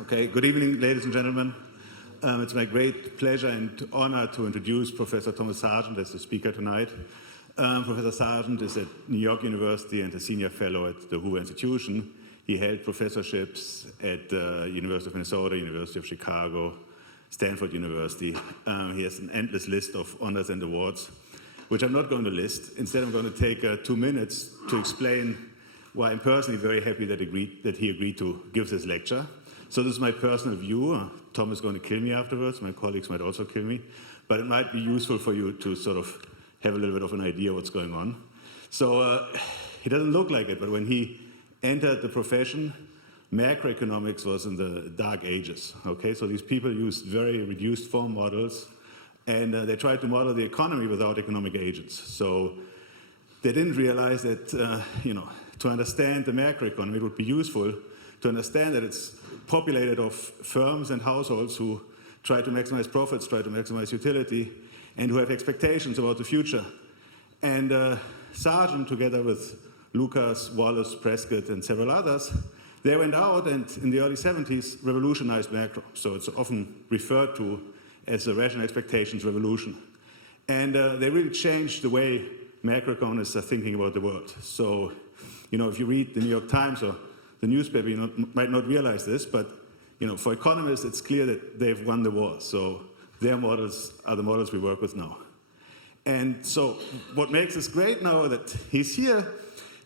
Okay, good evening, ladies and gentlemen. It's my great pleasure and honor to introduce Professor Thomas Sargent as the speaker tonight. Professor Sargent is at New York University and a senior fellow at the Hoover Institution. He held professorships at University of Minnesota, University of Chicago, Stanford University. He has an endless list of honors and awards, which I'm not going to list. Instead, I'm going to take 2 minutes to explain why I'm personally very happy that he agreed to give this lecture. So this is my personal view. Tom is going to kill me afterwards. My colleagues might also kill me. But it might be useful for you to sort of have a little bit of an idea what's going on. So he doesn't look like it, but when he entered the profession, macroeconomics was in the dark ages. Okay, so these people used very reduced form models, and they tried to model the economy without economic agents. So they didn't realize that, to understand the macroeconomy, it would be useful to understand that it's populated of firms and households who try to maximize profits, try to maximize utility, and who have expectations about the future. And Sargent, together with Lucas, Wallace, Prescott, and several others, they went out and in the early 70s revolutionized macro. So it's often referred to as the rational expectations revolution. And they really changed the way macroeconomists are thinking about the world. So, if you read the New York Times or the newspaper, you might not realize this, but for economists, it's clear that they've won the war. So their models are the models we work with now. And so what makes this great now that he's here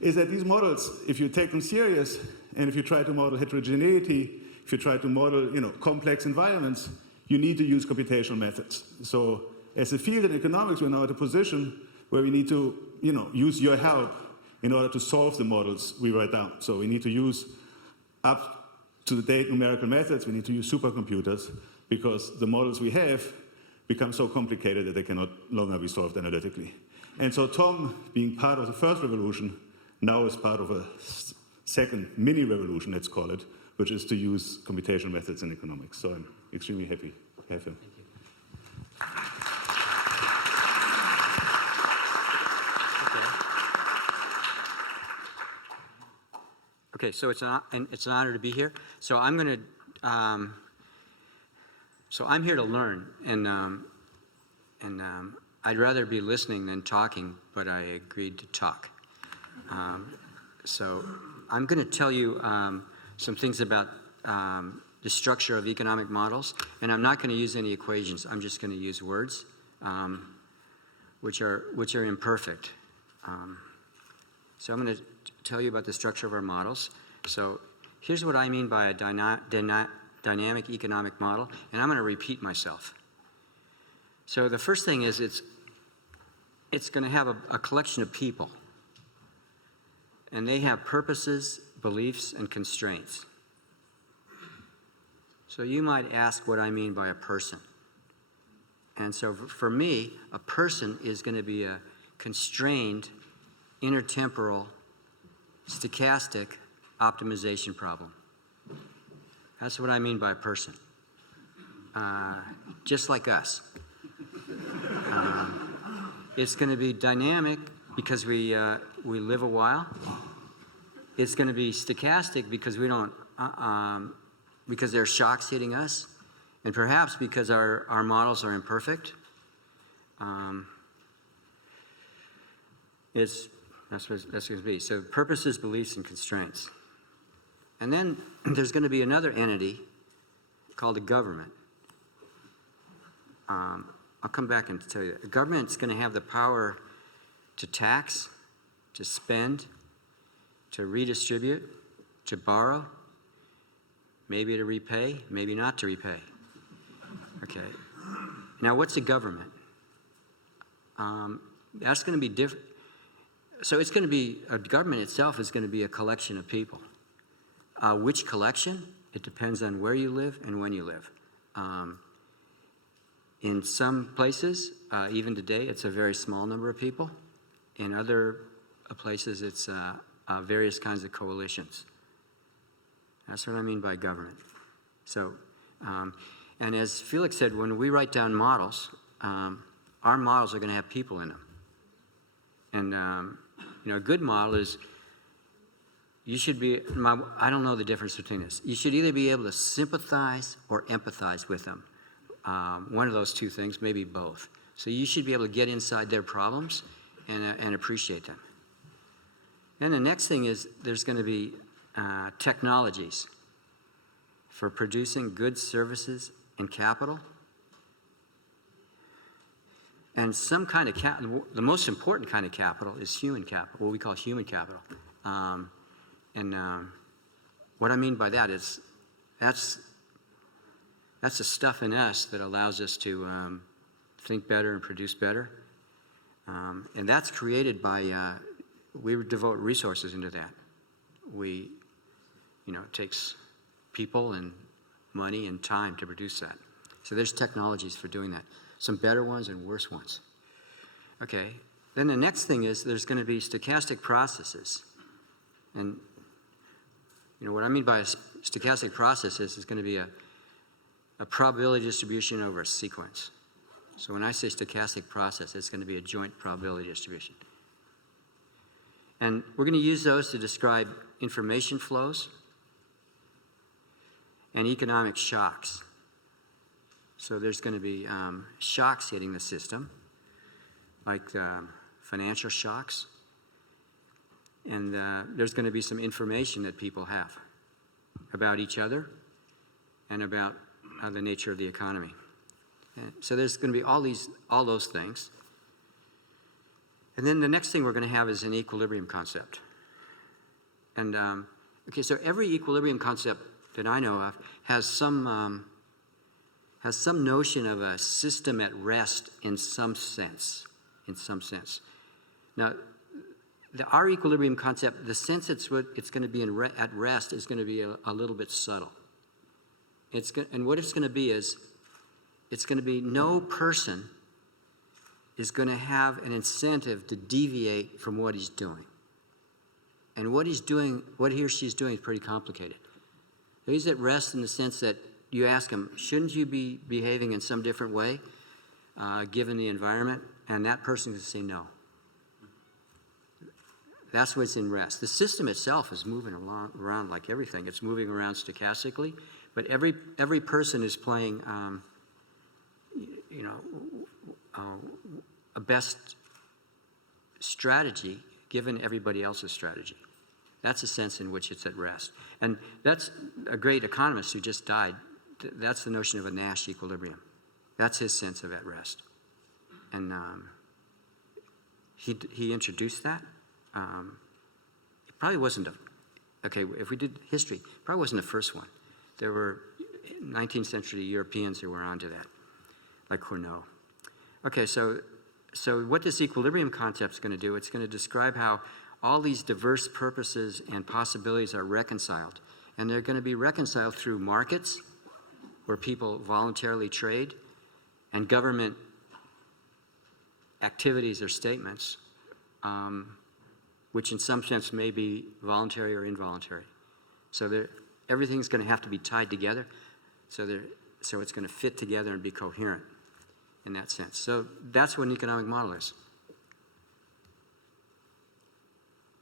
is that these models, if you take them serious, and if you try to model heterogeneity, if you try to model complex environments, you need to use computational methods. So as a field in economics, we're now at a position where we need to use your help in order to solve the models we write down. So we need to use up-to-the-date numerical methods. We need to use supercomputers because the models we have become so complicated that they cannot longer be solved analytically. And so Tom, being part of the first revolution, now is part of a second mini-revolution, let's call it, which is to use computational methods in economics. So I'm extremely happy to have him. Thank you. Okay, so it's an honor to be here. So I'm going to, so I'm here to learn, and I'd rather be listening than talking, but I agreed to talk. So I'm going to tell you some things about the structure of economic models, and I'm not going to use any equations. I'm just going to use words, which are imperfect. So I'm going to tell you about the structure of our models. So here's what I mean by a dynamic economic model, and I'm going to repeat myself. So the first thing is it's going to have a collection of people, and they have purposes, beliefs, and constraints. So you might ask what I mean by a person. And so for me, a person is going to be a constrained, intertemporal, stochastic optimization problem. That's what I mean by a person. Just like us. It's going to be dynamic because we live a while. It's going to be stochastic because we don't, because there are shocks hitting us, and perhaps because our models are imperfect. That's what it's going to be. So purposes, beliefs, and constraints. And then there's going to be another entity called a government. I'll come back and tell you that. A government's going to have the power to tax, to spend, to redistribute, to borrow, maybe to repay, maybe not to repay. Okay. Now, what's a government? That's going to be different. So it's going to be, a government itself is going to be a collection of people. Which collection? It depends on where you live and when you live. In some places, even today, it's a very small number of people. In other places, it's various kinds of coalitions. That's what I mean by government. So, and as Felix said, when we write down models, our models are going to have people in them. And a good model is you should be, I don't know the difference between this. You should either be able to sympathize or empathize with them. One of those two things, maybe both. So you should be able to get inside their problems and appreciate them. And the next thing is there's going to be technologies for producing goods, services, and capital. And some kind of the most important kind of capital is human capital, what we call human capital. What I mean by that is that's the stuff in us that allows us to think better and produce better. And that's created by, we devote resources into that. It takes people and money and time to produce that. So there's technologies for doing that. Some better ones and worse ones. Okay, then the next thing is there's going to be stochastic processes. And what I mean by a stochastic process is going to be a probability distribution over a sequence. So when I say stochastic process, it's going to be a joint probability distribution. And we're going to use those to describe information flows and economic shocks. So there's going to be shocks hitting the system, like financial shocks. And there's going to be some information that people have about each other and about the nature of the economy. And so there's going to be all those things. And then the next thing we're going to have is an equilibrium concept. And okay, so every equilibrium concept that I know of has some notion of a system at rest in some sense. Now, our equilibrium concept, the sense it's going to be at rest is going to be a little bit subtle. And what it's going to be is, it's going to be no person is going to have an incentive to deviate from what he's doing. And what he or she's doing is pretty complicated. He's at rest in the sense that you ask him, shouldn't you be behaving in some different way, given the environment? And that person is going to say no. That's what's in rest. The system itself is moving around like everything. It's moving around stochastically, but every person is playing, a best strategy given everybody else's strategy. That's the sense in which it's at rest. And that's a great economist who just died. That's the notion of a Nash equilibrium. That's his sense of at rest. And he introduced that. It probably wasn't if we did history, it probably wasn't the first one. There were 19th century Europeans who were onto that, like Cournot. Okay, so what this equilibrium concept is going to do, it's going to describe how all these diverse purposes and possibilities are reconciled. And they're going to be reconciled through markets, where people voluntarily trade, and government activities or statements, which in some sense may be voluntary or involuntary. So everything's going to have to be tied together, so it's going to fit together and be coherent in that sense. So that's what an economic model is.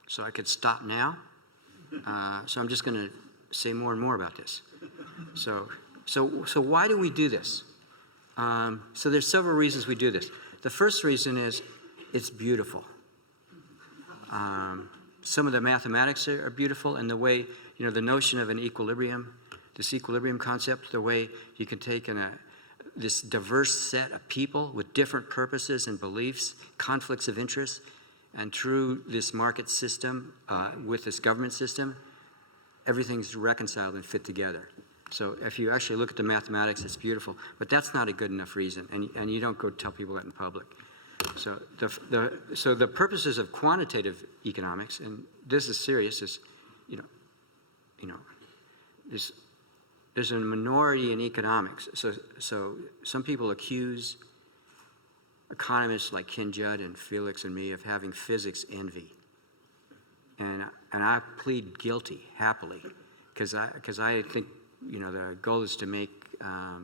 So I could stop now. So I'm just going to say more and more about this. So why do we do this? So there's several reasons we do this. The first reason is it's beautiful. Some of the mathematics are beautiful, and the way, the notion of an equilibrium, this equilibrium concept, the way you can take this diverse set of people with different purposes and beliefs, conflicts of interest, and through this market system, with this government system, everything's reconciled and fit together. So if you actually look at the mathematics, it's beautiful. But that's not a good enough reason, and you don't go tell people that in public. So the purposes of quantitative economics, and this is serious, is there's a minority in economics. So some people accuse economists like Ken Judd and Felix and me of having physics envy, and I plead guilty happily, because I think the goal is to make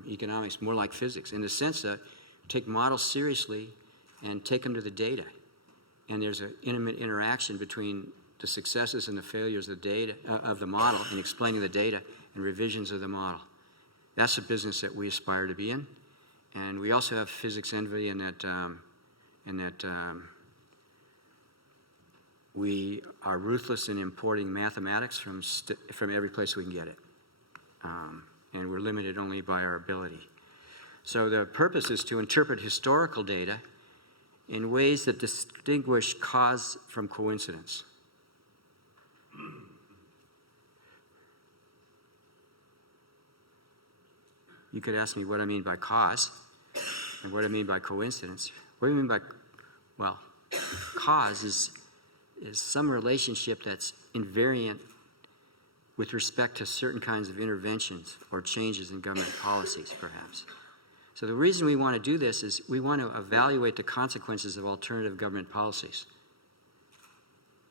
economics more like physics, in the sense that take models seriously and take them to the data. And there's an intimate interaction between the successes and the failures of the data of the model, and explaining the data and revisions of the model. That's a business that we aspire to be in, and we also have physics envy in that we are ruthless in importing mathematics from every place we can get it, and we're limited only by our ability. So the purpose is to interpret historical data in ways that distinguish cause from coincidence. You could ask me what I mean by cause and what I mean by coincidence. What do you mean by, well, cause is some relationship that's invariant with respect to certain kinds of interventions or changes in government policies, perhaps. So the reason we want to do this is we want to evaluate the consequences of alternative government policies.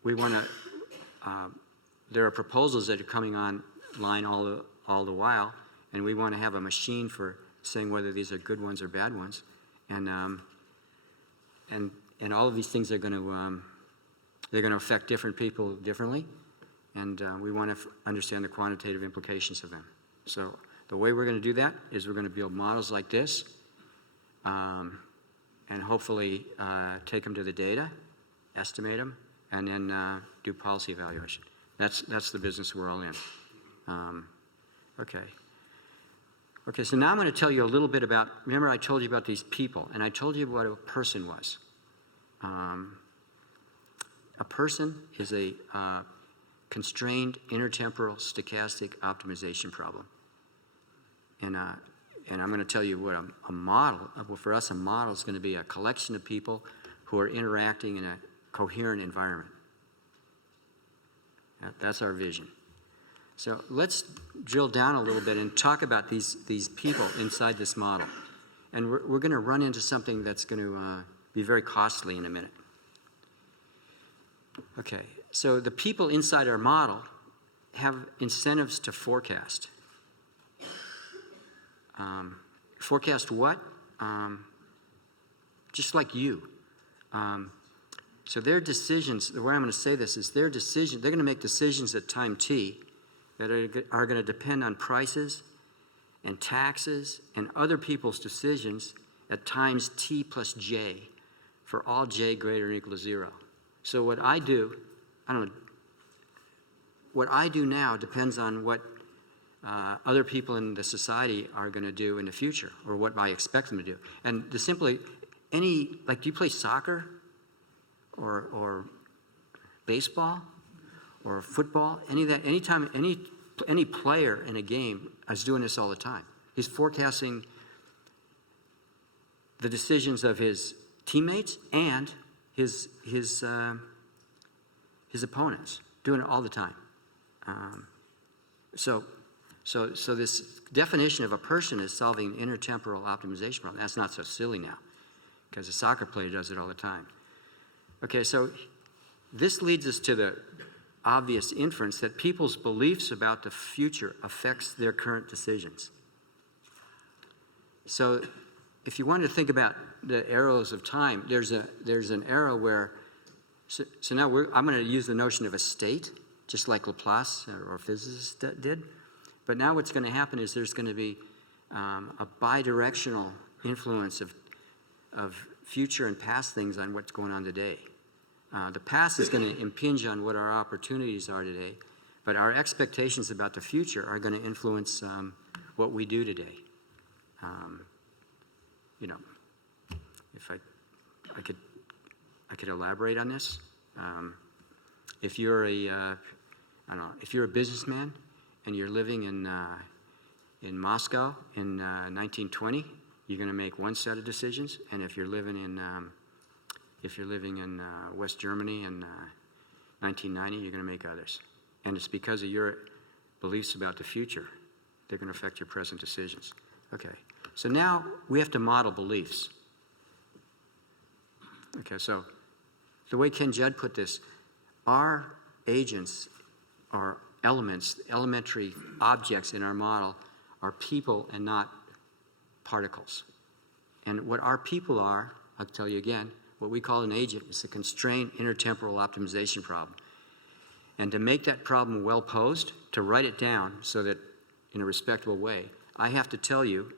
We want to, there are proposals that are coming online all the while, and we want to have a machine for saying whether these are good ones or bad ones. And all of these things are going to, they're going to affect different people differently, and we want to understand the quantitative implications of them. So the way we're going to do that is we're going to build models like this, and hopefully take them to the data, estimate them, and then do policy evaluation. That's the business we're all in. Okay, so now I'm going to tell you a little bit about, remember I told you about these people, and I told you what a person was. A person is a constrained intertemporal stochastic optimization problem. And I'm going to tell you what a model, for us a model is going to be a collection of people who are interacting in a coherent environment. That's our vision. So let's drill down a little bit and talk about these people inside this model. And we're going to run into something that's going to be very costly in a minute. Okay, so the people inside our model have incentives to forecast. Forecast what? Just like you. So their decisions, the way I'm going to say this is their decision, they're going to make decisions at time t that are going to depend on prices and taxes and other people's decisions at times t plus j for all j greater than or equal to 0. So what I do, what I do now depends on what other people in the society are going to do in the future, or what I expect them to do. And do you play soccer or baseball or football? Anytime any player in a game is doing this all the time. He's forecasting the decisions of his teammates and his opponents, doing it all the time. So this definition of a person is solving an intertemporal optimization problem. That's not so silly now, because a soccer player does it all the time. Okay, so this leads us to the obvious inference that people's beliefs about the future affects their current decisions. So if you wanted to think about the arrows of time, there's an arrow where, so now I'm going to use the notion of a state, just like Laplace or physicists did. But now what's going to happen is there's going to be a bidirectional influence of future and past things on what's going on today. The past is going to impinge on what our opportunities are today, but our expectations about the future are going to influence what we do today. If I could elaborate on this. If you're a businessman and you're living in Moscow in 1920, you're going to make one set of decisions, and if you're living in West Germany in 1990, you're going to make others. And it's because of your beliefs about the future. They're going to affect your present decisions. Okay, so now we have to model beliefs. Okay, so the way Ken Judd put this, our agents are elements, elementary objects in our model are people and not particles. And what our people are, I'll tell you again, what we call an agent is a constrained intertemporal optimization problem. And to make that problem well posed, to write it down so that in a respectable way, I have to tell you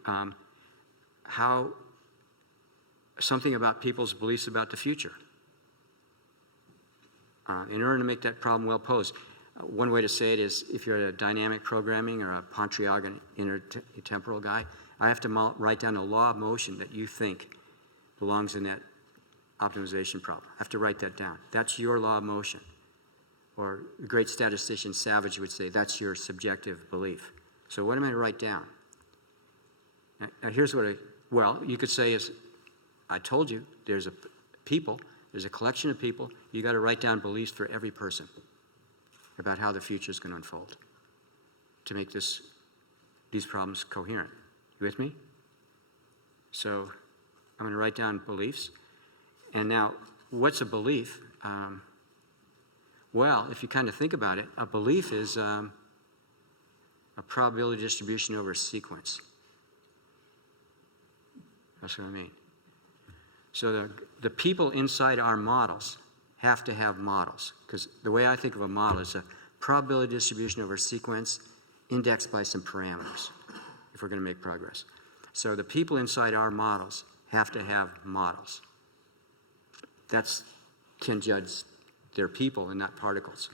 how something about people's beliefs about the future. In order to make that problem well posed, one way to say it is if you're a dynamic programming or a Pontryagin intertemporal guy, I have to write down a law of motion that you think belongs in that optimization problem. I have to write that down. That's your law of motion. Or the great statistician Savage would say, that's your subjective belief. So what am I going to write down? Now here's what well, you could say is, I told you, there's a collection of people, you got to write down beliefs for every person about how the future is going to unfold to make these problems coherent. You with me? So I'm going to write down beliefs. And now, what's a belief? Well, if you kind of think about it, a belief is a probability distribution over a sequence. That's what I mean. So the people inside our models have to have models, because the way I think of a model is a probability distribution over a sequence indexed by some parameters, if we're going to make progress. So the people inside our models have to have models. That's Ken Judd's, they're people and not particles.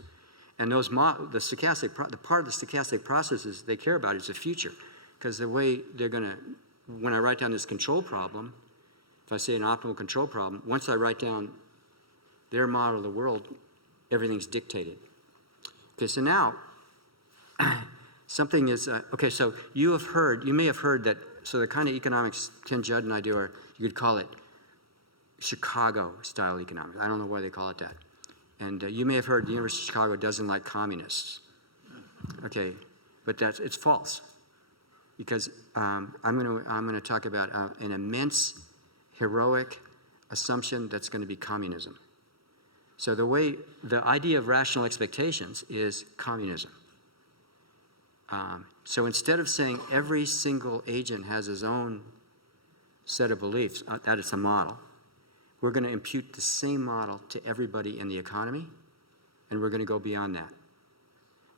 And those the part of the stochastic processes they care about is the future, because the way they're going to, when I write down this control problem, if I say an optimal control problem, once I write down their model of the world, everything's dictated. Okay, so now, something is, okay, so you may have heard that, so the kind of economics Ken Judd and I do are, you could call it Chicago-style economics. I don't know why they call it that. And you may have heard the University of Chicago doesn't like communists. Okay, but it's false. Because I'm going to talk about an immense, heroic assumption that's going to be communism. So the idea of rational expectations is communism. So instead of saying every single agent has his own set of beliefs, that it's a model, we're going to impute the same model to everybody in the economy, and we're going to go beyond that.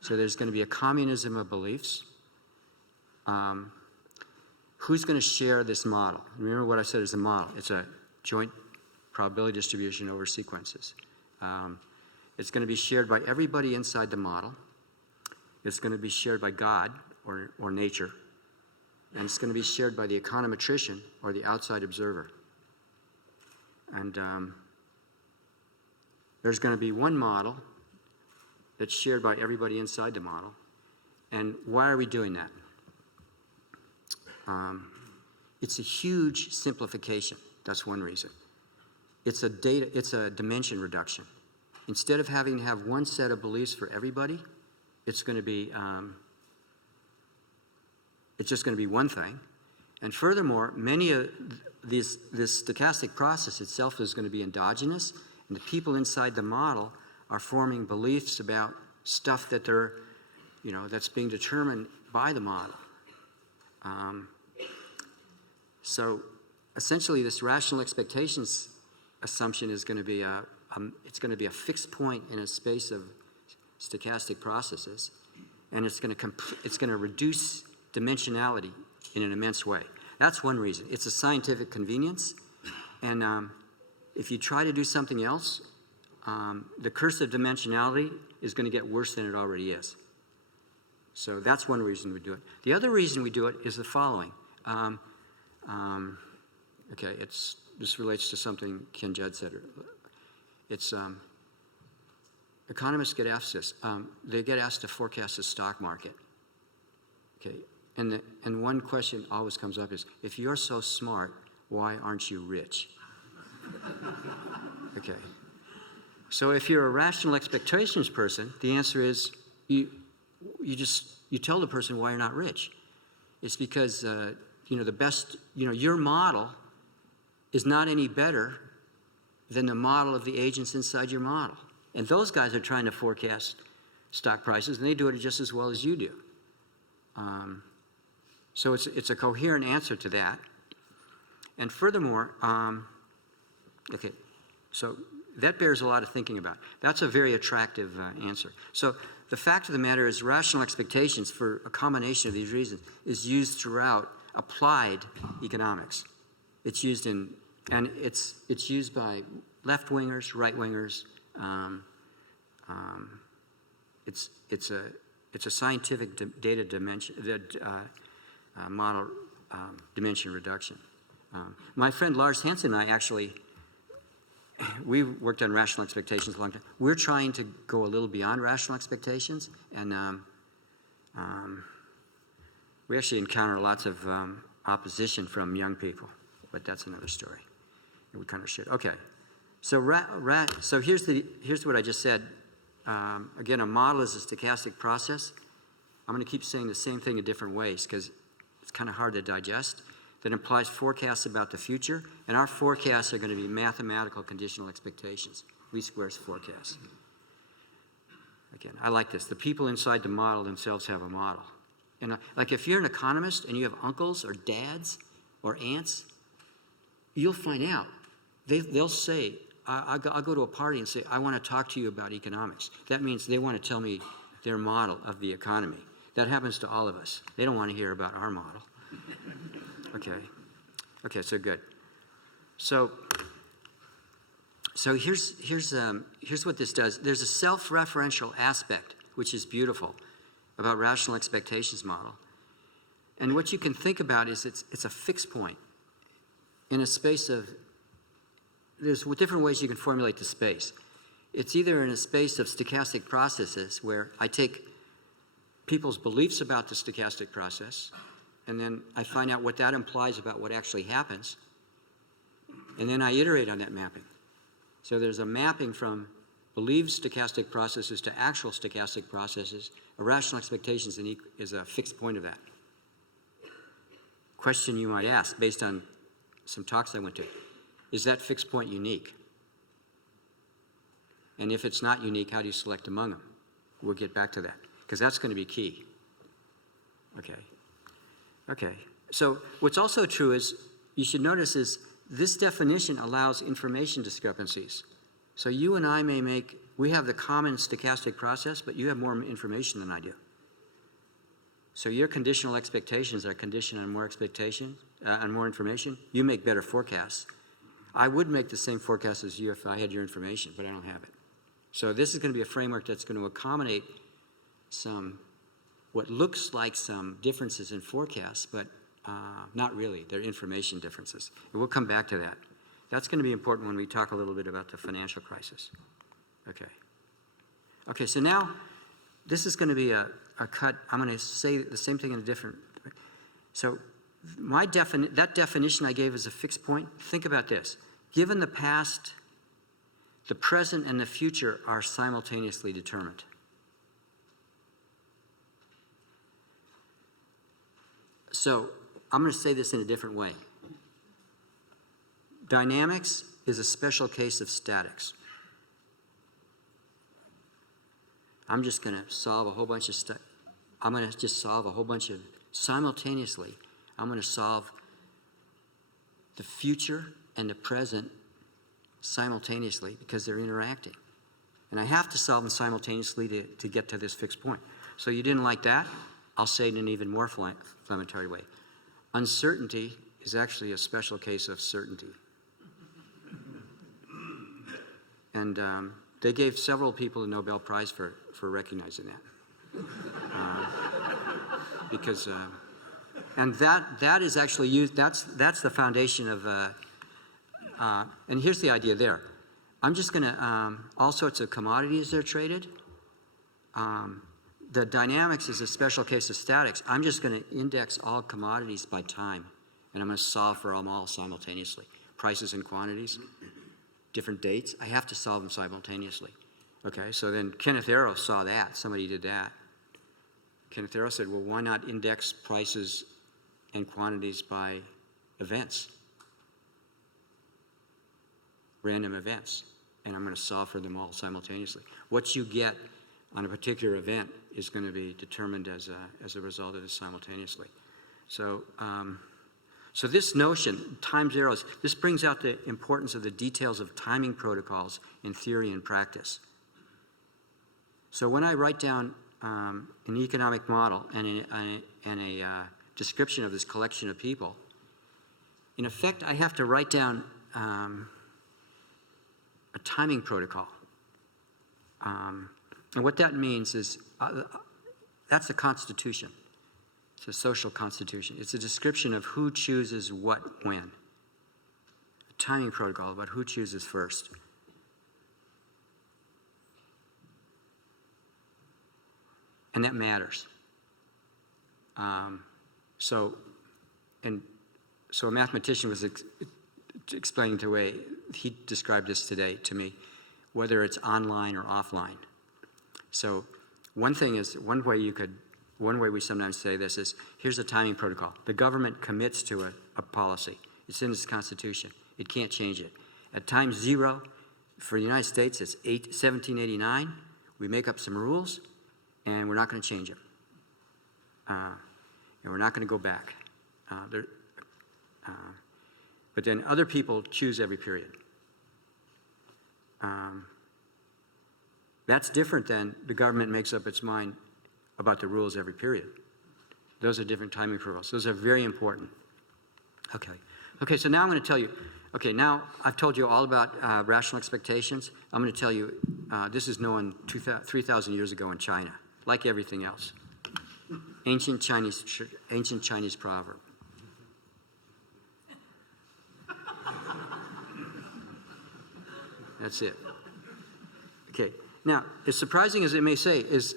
So there's going to be a communism of beliefs. Who's going to share this model? Remember what I said is a model. It's a joint probability distribution over sequences. It's going to be shared by everybody inside the model. It's going to be shared by God or nature. And it's going to be shared by the econometrician or the outside observer. And there's going to be one model that's shared by everybody inside the model. And why are we doing that? It's a huge simplification. That's one reason. It's a dimension reduction. Instead of having to have one set of beliefs for everybody, it's going to be it's just going to be one thing. And furthermore, many of this stochastic process itself is going to be endogenous, and the people inside the model are forming beliefs about stuff that they're, that's being determined by the model. So essentially, this rational expectations assumption is going to be a fixed point in a space of stochastic processes, and it's going to reduce dimensionality in an immense way. That's one reason. It's a scientific convenience, and if you try to do something else, the curse of dimensionality is going to get worse than it already is. So that's one reason we do it. The other reason we do it is the following. Okay, this relates to something Ken Judd said. It's economists get asked this. They get asked to forecast the stock market. Okay, and one question always comes up is, if you're so smart, why aren't you rich? Okay. So if you're a rational expectations person, the answer is you tell the person why you're not rich. It's because the best, your model is not any better than the model of the agents inside your model. And those guys are trying to forecast stock prices, and they do it just as well as you do. So it's a coherent answer to that. And furthermore, okay, so That bears a lot of thinking about. That's a very attractive answer. So the fact of the matter is rational expectations, for a combination of these reasons, is used throughout applied economics. It's used in, and it's used by left-wingers, right-wingers. It's a scientific data dimension, model dimension reduction. My friend Lars Hansen and I actually, we worked on rational expectations a long time. We're trying to go a little beyond rational expectations, and we actually encounter lots of opposition from young people, but that's another story. We kind of should. Okay, so so here's what I just said. Again, a model is a stochastic process. I'm going to keep saying the same thing in different ways because it's kind of hard to digest. That implies forecasts about the future, and our forecasts are going to be mathematical conditional expectations, least squares forecasts. Again, I like this. The people inside the model themselves have a model. And like if you're an economist and you have uncles or dads or aunts, you'll find out. They'll say, I'll go to a party and say, I want to talk to you about economics. That means they want to tell me their model of the economy. That happens to all of us. They don't want to hear about our model. Okay, so good. So here's what this does. There's a self-referential aspect, which is beautiful, about rational expectations model. And what you can think about is it's a fixed point in a space of, there's different ways you can formulate the space. It's either in a space of stochastic processes where I take people's beliefs about the stochastic process, and then I find out what that implies about what actually happens, and then I iterate on that mapping. So there's a mapping from believed stochastic processes to actual stochastic processes. A rational expectations is a fixed point of that. Question you might ask, based on some talks I went to, is that fixed point unique? And if it's not unique, how do you select among them? We'll get back to that, because that's going to be key. Okay, so what's also true is, you should notice is, this definition allows information discrepancies. So you and I we have the common stochastic process, but you have more information than I do. So your conditional expectations are conditioned on more expectation, on more information. You make better forecasts. I would make the same forecast as you if I had your information, but I don't have it. So this is going to be a framework that's going to accommodate what looks like some differences in forecasts, but not really. They're information differences. And we'll come back to that. That's going to be important when we talk a little bit about the financial crisis. Okay, so now this is going to be a cut. I'm going to say the same thing in a different way. So that definition I gave as a fixed point, think about this. Given the past, the present and the future are simultaneously determined. So I'm going to say this in a different way. Dynamics is a special case of statics. I'm just going to solve a whole bunch of stuff. I'm going to just solve a whole bunch of, simultaneously, I'm going to solve the future and the present simultaneously because they're interacting. And I have to solve them simultaneously to get to this fixed point. So you didn't like that? I'll say it in an even more inflammatory way. Uncertainty is actually a special case of certainty. And they gave several people the Nobel Prize for recognizing that. Because, and that is actually used, that's the foundation of, and here's the idea there. I'm just going to, all sorts of commodities are traded. The dynamics is a special case of statics. I'm just going to index all commodities by time, and I'm going to solve for them all simultaneously. Prices and quantities, different dates. I have to solve them simultaneously. Okay, so then Kenneth Arrow saw that. Somebody did that. Kenneth Arrow said, well, why not index prices and quantities by events? Random events. And I'm going to solve for them all simultaneously. What you get on a particular event is going to be determined as a result of this simultaneously. So, So this notion, time zeros, this brings out the importance of the details of timing protocols in theory and practice. So when I write down an economic model and a description of this collection of people, in effect, I have to write down a timing protocol. And what that means is that's a constitution. It's a social constitution. It's a description of who chooses what when. A timing protocol about who chooses first. And that matters. So a mathematician was explaining the way he described this today to me, whether it's online or offline. So one way we sometimes say this is, here's a timing protocol. The government commits to a policy. It's in its constitution. It can't change it. At time zero, for the United States, it's 1789. We make up some rules, and we're not going to change them. And we're not going to go back. But then other people choose every period. That's different than the government makes up its mind about the rules every period. Those are different timing protocols. Those are very important. Okay, so now I'm going to tell you, now I've told you all about rational expectations. I'm going to tell you, this is known 3,000 years ago in China, like everything else. Ancient Chinese proverb. That's it. Okay. Now, as surprising as it may say, is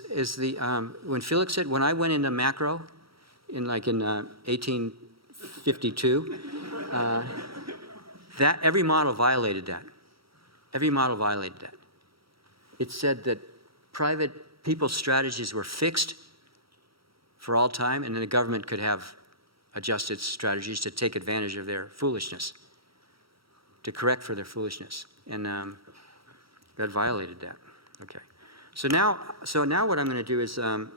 when Felix said, when I went into macro in 1852, that every model violated that. Every model violated that. It said that private people's strategies were fixed for all time, and then the government could have adjusted strategies to take advantage of their foolishness, to correct for their foolishness, and that violated that. Okay, so now what I'm going to do is I'm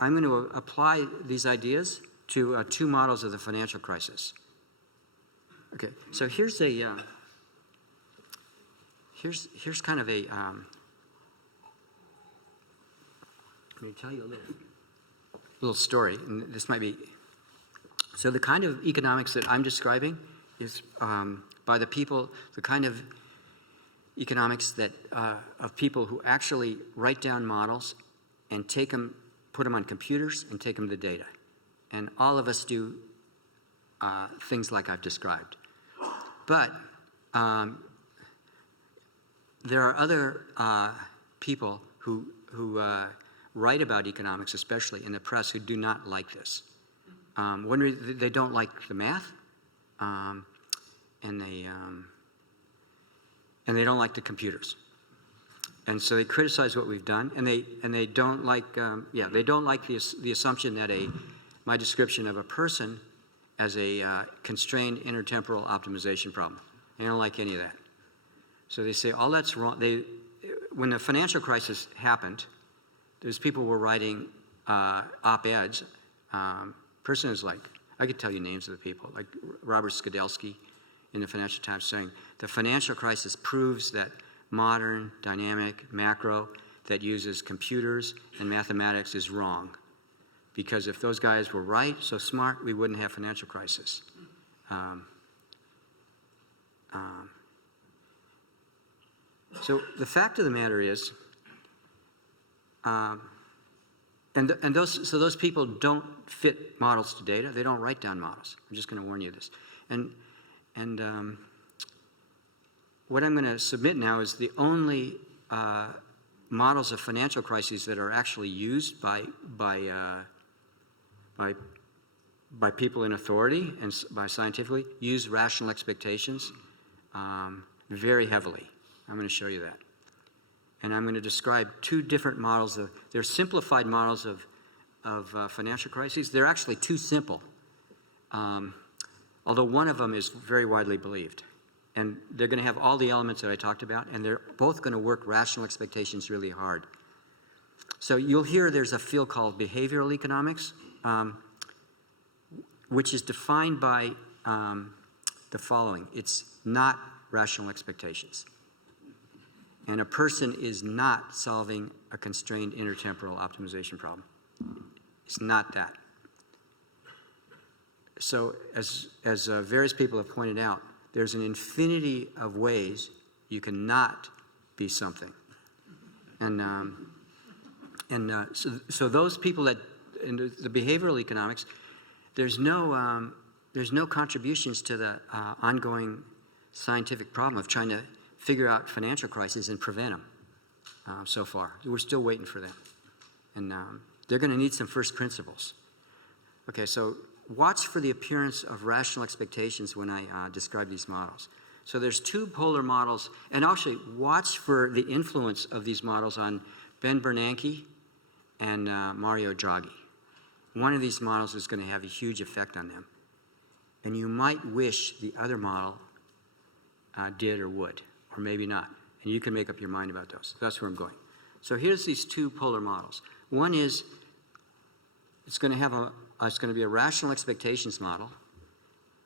going to apply these ideas to two models of the financial crisis. Okay, so here's kind of a let me tell you a little story, and this might be. So the kind of economics that I'm describing is by the people, the kind of economics that of people who actually write down models and take them, put them on computers and take them to data. And all of us do things like I've described. But there are other people who write about economics, especially in the press, who do not like this. They don't like the math, and they don't like the computers, and so they criticize what we've done, and they don't like they don't like the assumption that my description of a person as a constrained intertemporal optimization problem. They don't like any of that. So they say all that's wrong. When the financial crisis happened, there's people were writing op-eds. Person is like, I could tell you names of the people, like Robert Skidelsky in the Financial Times saying, the financial crisis proves that modern, dynamic, macro that uses computers and mathematics is wrong. Because if those guys were right, so smart, we wouldn't have financial crisis. So the fact of the matter is, those people don't fit models to data. They don't write down models. I'm just going to warn you of this. And what I'm going to submit now is the only models of financial crises that are actually used by people in authority and by scientifically use rational expectations very heavily. I'm going to show you that. And I'm going to describe two different models. They're simplified models of financial crises. They're actually too simple, although one of them is very widely believed. And they're going to have all the elements that I talked about, and they're both going to work rational expectations really hard. So you'll hear there's a field called behavioral economics, which is defined by the following. It's not rational expectations. And a person is not solving a constrained intertemporal optimization problem. It's not that. So as various people have pointed out, there's an infinity of ways you cannot be something. So those people that, in the behavioral economics, there's no contributions to the ongoing scientific problem of trying to figure out financial crises and prevent them so far. We're still waiting for them. And they're going to need some first principles. Okay, so watch for the appearance of rational expectations when I describe these models. So there's two polar models, and actually watch for the influence of these models on Ben Bernanke and Mario Draghi. One of these models is going to have a huge effect on them. And you might wish the other model did or would, or maybe not. And you can make up your mind about those. That's where I'm going. So here's these two polar models. One is it's going to be a rational expectations model,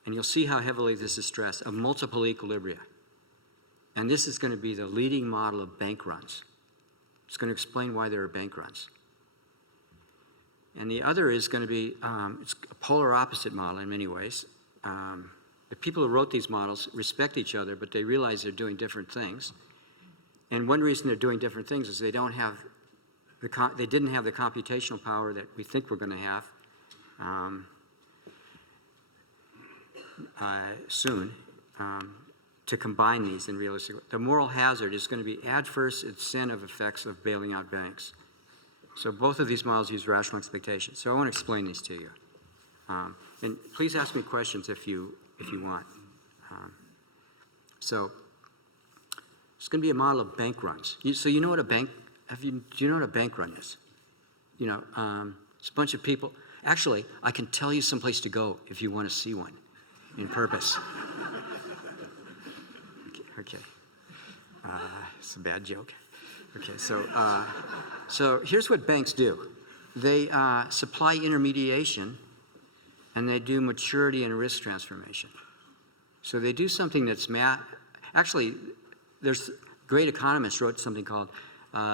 and you'll see how heavily this is stressed, of multiple equilibria. And this is going to be the leading model of bank runs. It's going to explain why there are bank runs. And the other is going to be, it's a polar opposite model in many ways. The people who wrote these models respect each other, but they realize they're doing different things. And one reason they're doing different things is they didn't have the computational power that we think we're going to have soon to combine these in realistic. The moral hazard is going to be adverse incentive effects of bailing out banks. So both of these models use rational expectations. So I want to explain these to you. And please ask me questions if you want. So it's going to be a model of bank runs. So you know what a bank? Do you know what a bank run is? You know, it's a bunch of people. Actually, I can tell you someplace to go if you want to see one, in purpose. Okay. It's a bad joke. Okay, so here's what banks do. They supply intermediation, and they do maturity and risk transformation. So they do something that's actually, there's great economists wrote something called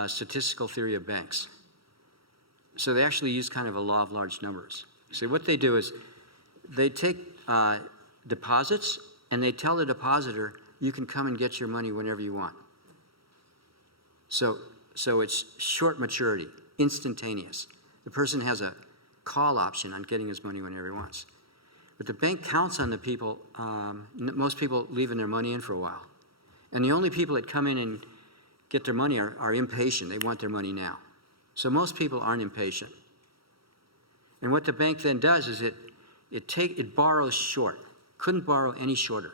statistical theory of banks. So they actually use kind of a law of large numbers. So what they do is they take deposits, and they tell the depositor, you can come and get your money whenever you want. So it's short maturity, instantaneous. The person has a call option on getting his money whenever he wants. But the bank counts on the people, most people leaving their money in for a while. And the only people that come in and get their money are impatient. They want their money now. So most people aren't impatient. And what the bank then does is it borrows short. Couldn't borrow any shorter.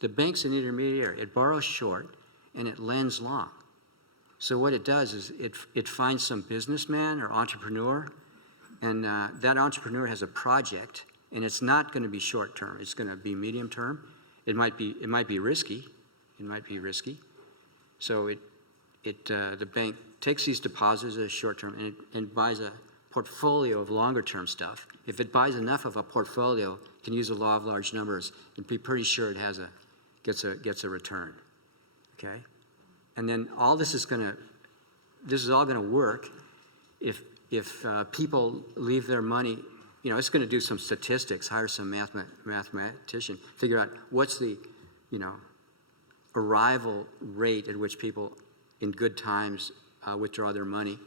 The bank's an intermediary. It borrows short, and it lends long. So what it does is it finds some businessman or entrepreneur, and that entrepreneur has a project, and it's not going to be short term. It's going to be medium term. It might be risky. It might be risky. So the bank takes these deposits as short term and buys a portfolio of longer term stuff. If it buys enough of a portfolio, it can use the law of large numbers and be pretty sure it gets a return. Okay? And then all this is all going to work if people leave their money. You know, it's going to do some statistics, hire some mathematician, figure out what's the, arrival rate at which people in good times withdraw their money.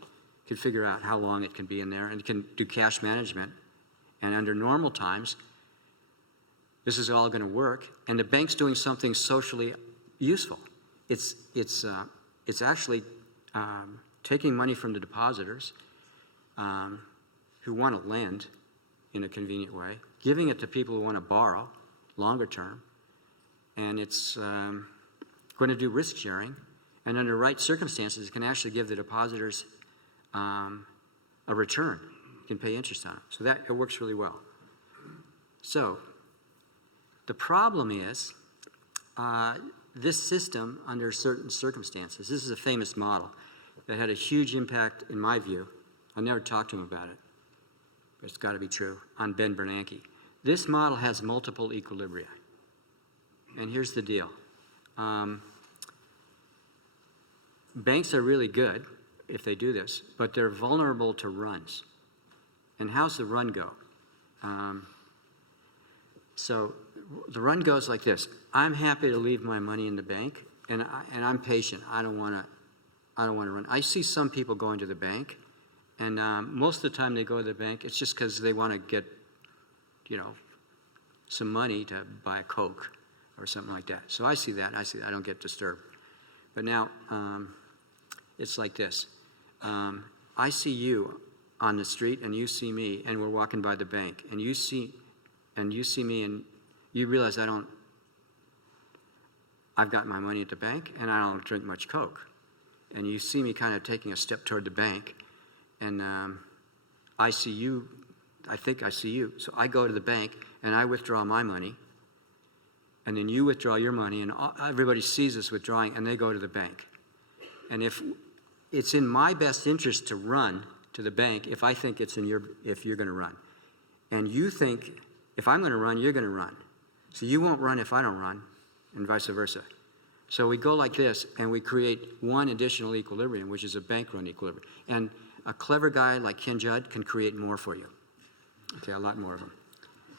Can figure out how long it can be in there, and it can do cash management. And under normal times, this is all going to work. And the bank's doing something socially useful. It's actually taking money from the depositors who want to lend in a convenient way, giving it to people who want to borrow longer term, and it's going to do risk sharing. And under right circumstances, it can actually give the depositors a return. You can pay interest on it. So it works really well. So the problem is this system, under certain circumstances, this is a famous model that had a huge impact, in my view. I never talked to him about it, but it's got to be true, on Ben Bernanke. this model has multiple equilibria. And here's the deal. Banks are really good if they do this, but they're vulnerable to runs. And how's the run go? So the run goes like this. I'm happy to leave my money in the bank, and I'm patient. I don't want to run. I see some people going to the bank, and most of the time they go to the bank, it's just because they want to get, some money to buy a Coke or something like that. So I see that. I don't get disturbed. But now it's like this. I see you on the street, and you see me, and we're walking by the bank, and you see me, and you realize I've got my money at the bank, and I don't drink much Coke. And you see me kind of taking a step toward the bank, and I see you, I think I see you. So I go to the bank, and I withdraw my money, and then you withdraw your money, and everybody sees us withdrawing, and they go to the bank. And if it's in my best interest to run to the bank, if I think if you're going to run, and you think if I'm going to run, you're going to run. So you won't run if I don't run, and vice versa. So we go like this, and we create one additional equilibrium, which is a bank run equilibrium. And a clever guy like Ken Judd can create more for you. Okay, a lot more of them.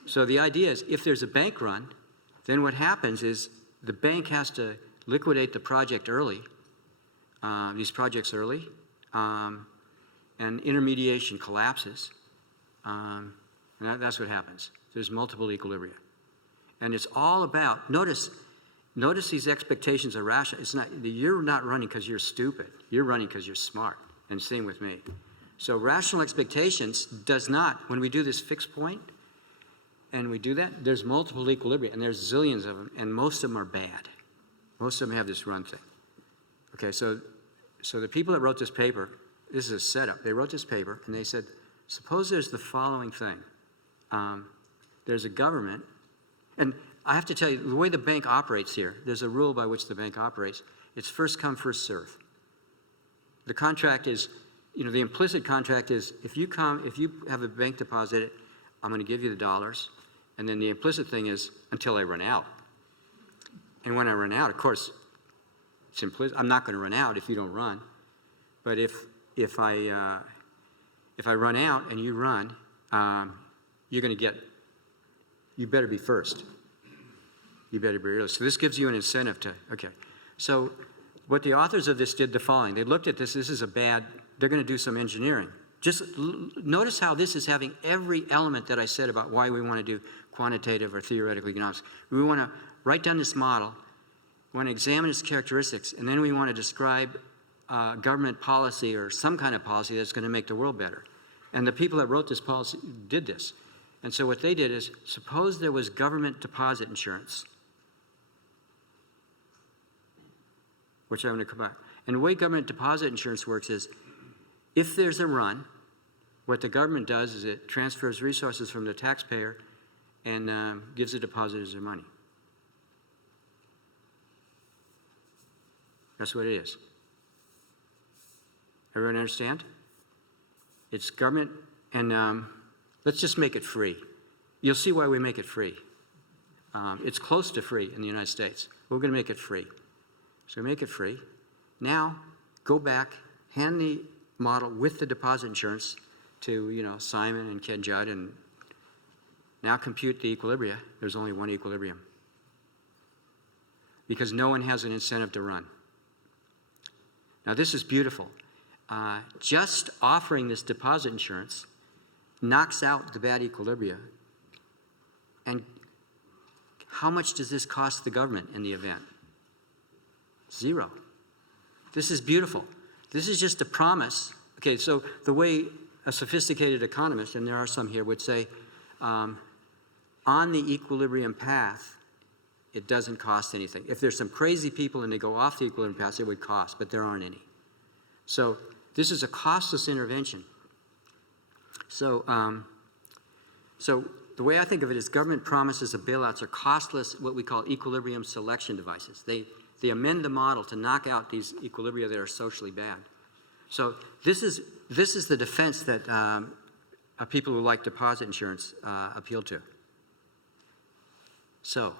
So the idea is, if there's a bank run, then what happens is the bank has to liquidate the project early, these projects early, and intermediation collapses. And that's what happens. There's multiple equilibria. And it's all about, notice these expectations are rational. It's not, you're not running because you're stupid. You're running because you're smart. And same with me. So rational expectations does not, when we do this fixed point, and we do that, there's multiple equilibria, and there's zillions of them, and most of them are bad. Most of them have this run thing. Okay, so the people that wrote this paper, this is a setup. They wrote this paper, and they said, suppose there's the following thing. There's a government, and I have to tell you, the way the bank operates here, there's a rule by which the bank operates. It's first come, first serve. The contract is, the implicit contract is, if you have a bank deposit, I'm going to give you the dollars, and then the implicit thing is until I run out. And when I run out, of course, it's implicit. I'm not going to run out if you don't run. But if I run out and you run, you're going to get. You better be first. You better be early. So this gives you an incentive to. Okay. So what the authors of this did the following. They looked at this. This is a bad. They're going to do some engineering. Just notice how this is having every element that I said about why we want to do quantitative or theoretical economics. We want to write down this model, we want to examine its characteristics, and then we want to describe government policy or some kind of policy that's going to make the world better. And the people that wrote this policy did this. And so what they did is, suppose there was government deposit insurance, which I'm going to come back. And the way government deposit insurance works is, if there's a run, what the government does is it transfers resources from the taxpayer and gives the depositors their money. That's what it is. Everyone understand? It's government, and let's just make it free. You'll see why we make it free. It's close to free in the United States. We're going to make it free. So make it free. Now, go back, hand the model with the deposit insurance to, Simon and Ken Judd, and now compute the equilibria. There's only one equilibrium. Because no one has an incentive to run. Now, this is beautiful. Just offering this deposit insurance knocks out the bad equilibria. And how much does this cost the government in the event? Zero. This is beautiful. This is just a promise. Okay, so the way a sophisticated economist, and there are some here, would say, on the equilibrium path, it doesn't cost anything. If there's some crazy people and they go off the equilibrium path, it would cost, but there aren't any. So this is a costless intervention. So the way I think of it is government promises of bailouts are costless, what we call equilibrium selection devices. They amend the model to knock out these equilibria that are socially bad. So this is the defense that people who like deposit insurance appeal to. So,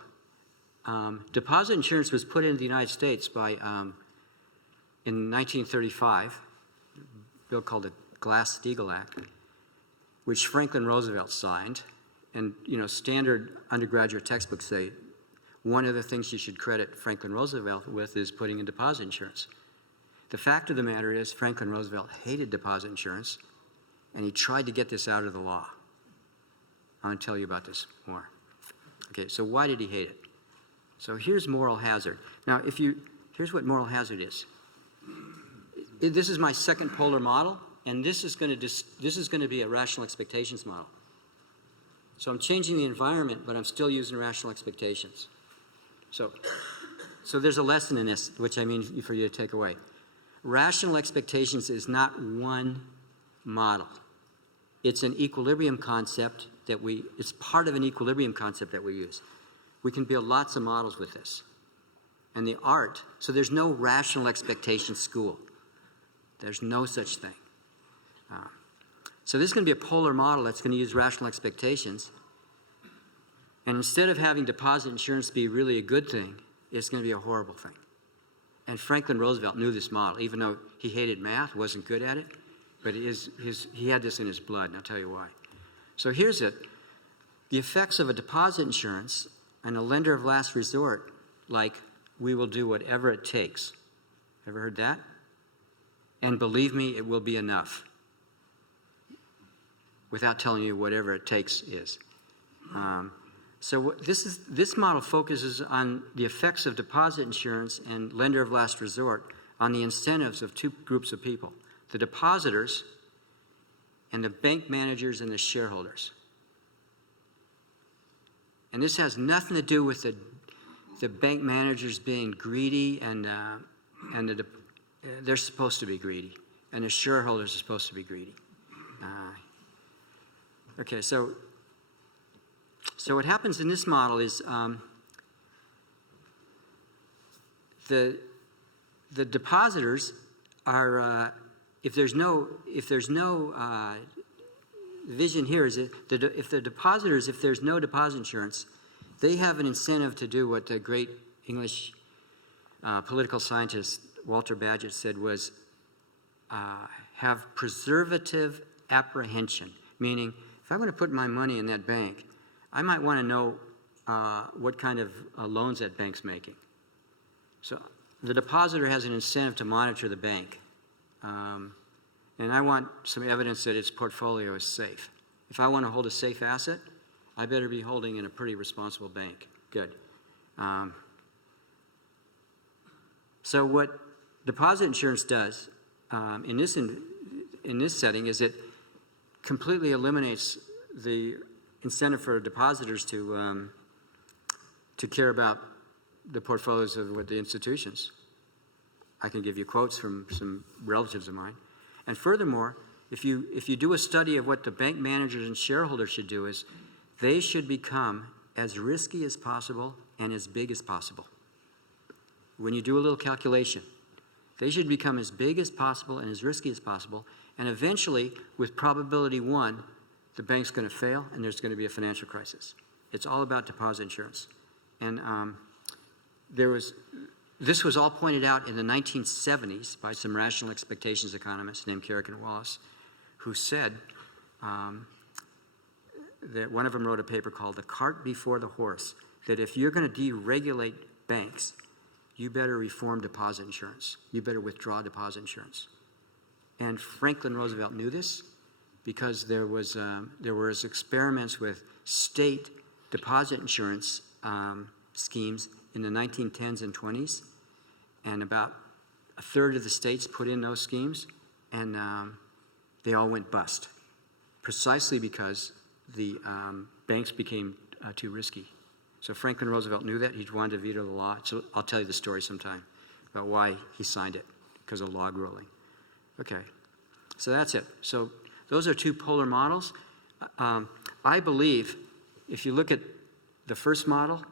deposit insurance was put into the United States in 1935, a bill called the Glass-Steagall Act, which Franklin Roosevelt signed. And, standard undergraduate textbooks say one of the things you should credit Franklin Roosevelt with is putting in deposit insurance. The fact of the matter is Franklin Roosevelt hated deposit insurance, and he tried to get this out of the law. I'm going to tell you about this more. Okay, so why did he hate it? So here's moral hazard. Now, here's what moral hazard is. This is my second polar model, and this is going to be a rational expectations model. So I'm changing the environment, but I'm still using rational expectations. So there's a lesson in this, which I mean for you to take away. Rational expectations is not one model. It's an equilibrium concept it's part of an equilibrium concept that we use. We can build lots of models with this. And the art, so there's no rational expectation school. There's no such thing. So this is going to be a polar model that's going to use rational expectations. And instead of having deposit insurance be really a good thing, it's going to be a horrible thing. And Franklin Roosevelt knew this model, even though he hated math, wasn't good at it. But he had this in his blood, and I'll tell you why. So here's it. The effects of a deposit insurance and a lender of last resort, like we will do whatever it takes. Ever heard that? And believe me, it will be enough. Without telling you whatever it takes is. So this model focuses on the effects of deposit insurance and lender of last resort on the incentives of two groups of people, the depositors and the bank managers and the shareholders. And this has nothing to do with the bank managers being greedy and they're supposed to be greedy, and the shareholders are supposed to be greedy. Okay, so what happens in this model is the depositors are if there's no vision here is if there's no deposit insurance, they have an incentive to do what the great English political scientist Walter Bagehot said was have preservative apprehension, meaning if I'm going to put my money in that bank, I might want to know what kind of loans that bank's making. So the depositor has an incentive to monitor the bank. And I want some evidence that its portfolio is safe. If I want to hold a safe asset, I better be holding in a pretty responsible bank. Good. So what deposit insurance does in this setting is it completely eliminates the incentive for depositors to care about the portfolios of the institutions. I can give you quotes from some relatives of mine. And furthermore, if you do a study of what the bank managers and shareholders should do is they should become as risky as possible and as big as possible. When you do a little calculation, they should become as big as possible and as risky as possible, and eventually, with probability 1, the bank's going to fail and there's going to be a financial crisis. It's all about deposit insurance. And this was all pointed out in the 1970s by some rational expectations economists named Carrick and Wallace, who said that one of them wrote a paper called The Cart Before the Horse, that if you're going to deregulate banks, you better reform deposit insurance. You better withdraw deposit insurance. And Franklin Roosevelt knew this because there was experiments with state deposit insurance schemes in the 1910s and 20s, and about a third of the states put in those schemes, and they all went bust, precisely because the banks became too risky. So Franklin Roosevelt knew that. He wanted to veto the law. So I'll tell you the story sometime about why he signed it, because of log rolling. Okay, so that's it. So those are two polar models. I believe if you look at the first model,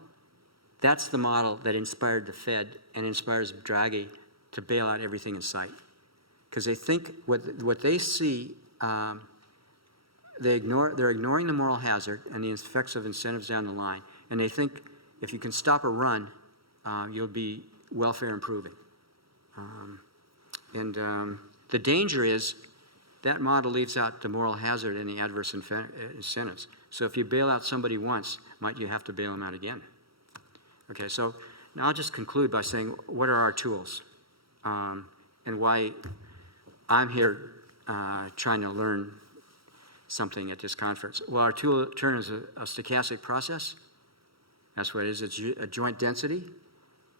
that's the model that inspired the Fed and inspires Draghi to bail out everything in sight. Because they think what they see, they're ignoring the moral hazard and the effects of incentives down the line. And they think if you can stop a run, you'll be welfare improving. The danger is that model leaves out the moral hazard and the adverse incentives. So if you bail out somebody once, might you have to bail them out again? Okay, so now I'll just conclude by saying, what are our tools? And why I'm here trying to learn something at this conference. Well, our tool term is a stochastic process. That's what it is. It's a joint density.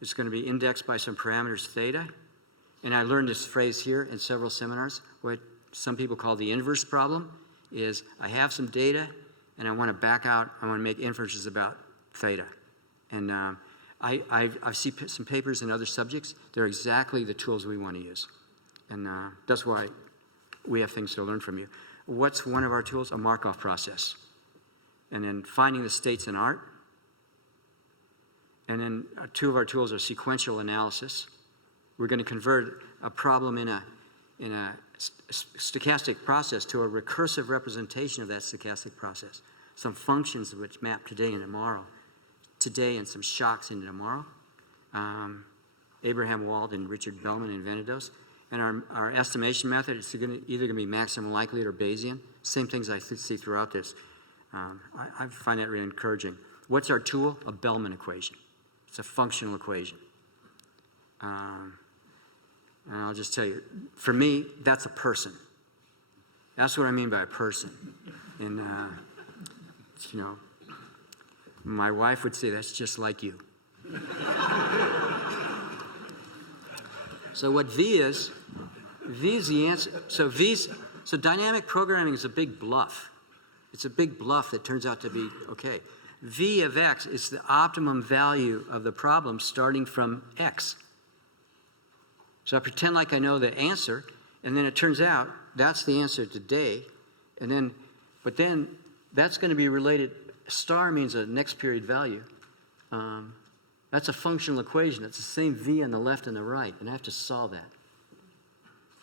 It's going to be indexed by some parameters theta. And I learned this phrase here in several seminars. What some people call the inverse problem is I have some data and I want to back out. I want to make inferences about theta. And I've seen some papers in other subjects. They're exactly the tools we want to use. And that's why we have things to learn from you. What's one of our tools? A Markov process. And then finding the states in art. And then two of our tools are sequential analysis. We're going to convert a problem in a stochastic process to a recursive representation of that stochastic process. Some functions which map today and tomorrow. Today and some shocks into tomorrow. Abraham Wald and Richard Bellman invented those. And our estimation method is either going to be maximum likelihood or Bayesian. Same things I see throughout this. I find that really encouraging. What's our tool? A Bellman equation. It's a functional equation. And I'll just tell you, for me, that's a person. That's what I mean by a person. And, you know, my wife would say, that's just like you. So what V is the answer. So dynamic programming is a big bluff. It's a big bluff that turns out to be okay. V of X is the optimum value of the problem starting from X. So I pretend like I know the answer, and then it turns out that's the answer today, but then that's going to be related. Star means a next period value. That's a functional equation. It's the same V on the left and the right, and I have to solve that.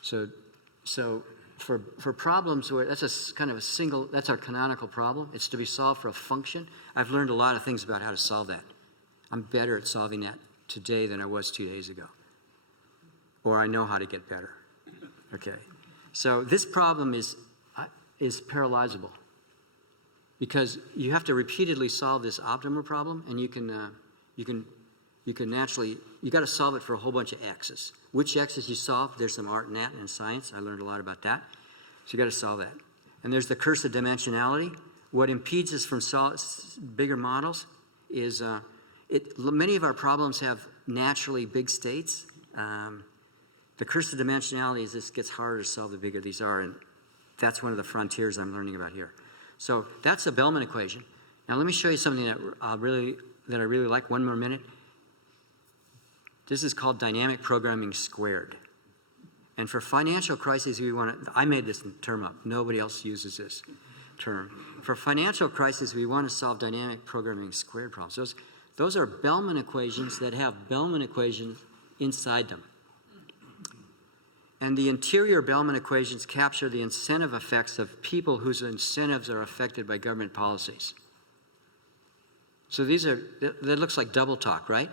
So for problems where that's a kind of a single, that's our canonical problem. It's to be solved for a function. I've learned a lot of things about how to solve that. I'm better at solving that today than I was 2 days ago. Or I know how to get better. Okay. So this problem is parallelizable. Because you have to repeatedly solve this optimal problem, and you can naturally, you got to solve it for a whole bunch of x's. Which x's you solve? There's some art in that and science. I learned a lot about that. So you got to solve that. And there's the curse of dimensionality. What impedes us from bigger models is many of our problems have naturally big states. The curse of dimensionality is this gets harder to solve the bigger these are, and that's one of the frontiers I'm learning about here. So that's the Bellman equation. Now let me show you something that I really like. One more minute. This is called dynamic programming squared. And for financial crises, I made this term up. Nobody else uses this term. For financial crises, we want to solve dynamic programming squared problems. Those are Bellman equations that have Bellman equations inside them. And the interior Bellman equations capture the incentive effects of people whose incentives are affected by government policies. So that looks like double talk, right?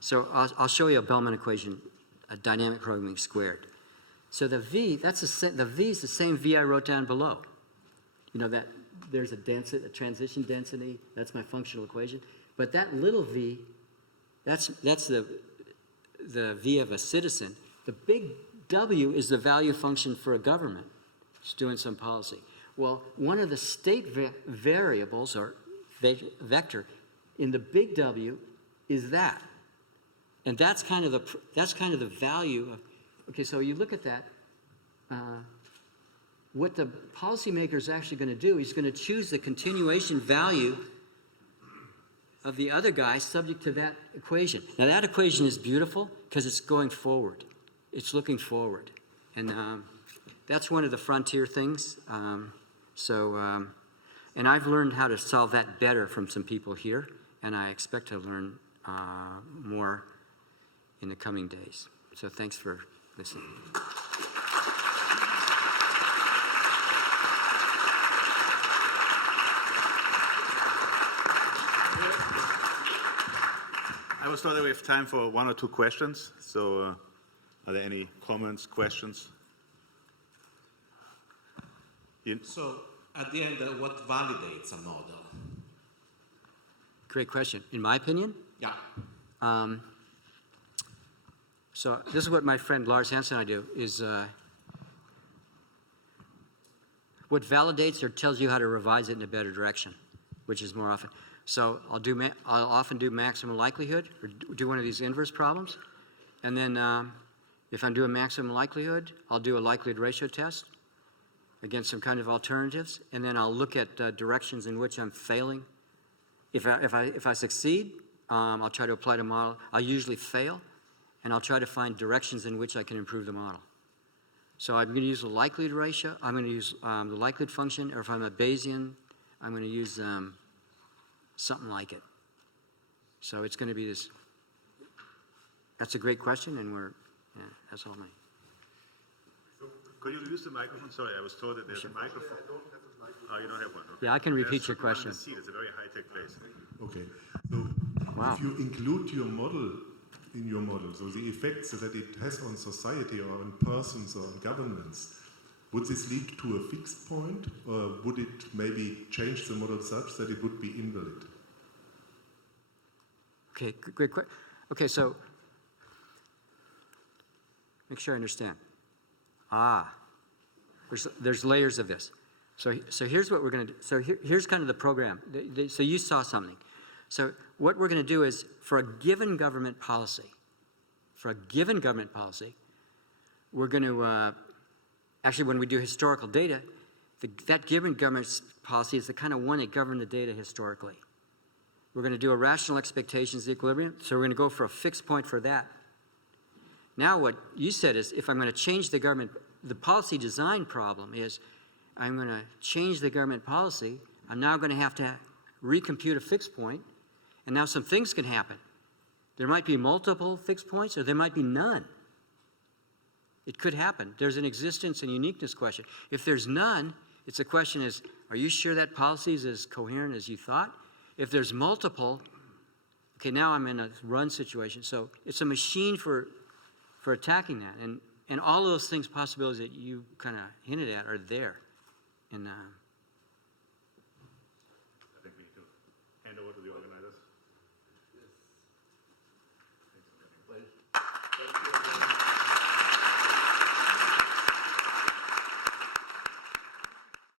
So I'll show you a Bellman equation, a dynamic programming squared. So the V, the V is the same V I wrote down below. You know that there's a transition density. That's my functional equation. But that little V, that's the V of a citizen. The big W is the value function for a government. It's doing some policy. Well, one of the state variables or vector in the big W is that, and that's kind of the value of. Okay, so you look at that. What the policymaker is actually going to do, he's going to choose the continuation value of the other guy subject to that equation. Now that equation is beautiful because it's going forward. It's looking forward. And that's one of the frontier things. And I've learned how to solve that better from some people here, and I expect to learn more in the coming days. So thanks for listening. was thought that we have time for 1 or 2 questions. So are there any comments, questions? So at the end, what validates a model? Great question. In my opinion, Yeah. so this is what my friend Lars Hansen and I do, is what validates or tells you how to revise it in a better direction, which is more often. So I'll often do maximum likelihood, or do one of these inverse problems. And then if I'm doing maximum likelihood, I'll do a likelihood ratio test against some kind of alternatives. And then I'll look at directions in which I'm failing. If I succeed, I'll try to apply the model. I'll usually fail, and I'll try to find directions in which I can improve the model. So I'm going to use the likelihood ratio. I'm going to use the likelihood function, or if I'm a Bayesian, I'm going to use something like it. So it's going to be this. That's a great question, and that's all mine. So could you use the microphone? Sorry, I was told that there's a microphone. Oh, you don't have one. Okay. Yeah, I can repeat your question. It's a very high-tech place. Okay. So Wow. if you include your model in your model, so the effects that it has on society or on persons or on governments, would this lead to a fixed point, or would it maybe change the model such that it would be invalid? Okay, great question. Okay, so make sure I understand. There's layers of this. So here's what we're going to do. So here's kind of the program. So you saw something. So what we're going to do is, for a given government policy, we're going to, actually when we do historical data, that given government policy is the kind of one that governed the data historically. We're going to do a rational expectations equilibrium, so we're going to go for a fixed point for that. Now what you said is, if I'm going to change the government, the policy design problem is, I'm going to change the government policy, I'm now going to have to recompute a fixed point, and now some things can happen. There might be multiple fixed points, or there might be none. It could happen. There's an existence and uniqueness question. If there's none, it's a question is, are you sure that policy is as coherent as you thought? If there's multiple, okay, now I'm in a run situation. So it's a machine for attacking that. And all of those things, possibilities that you kind of hinted at, are there. And I think we need to hand over to the organizers.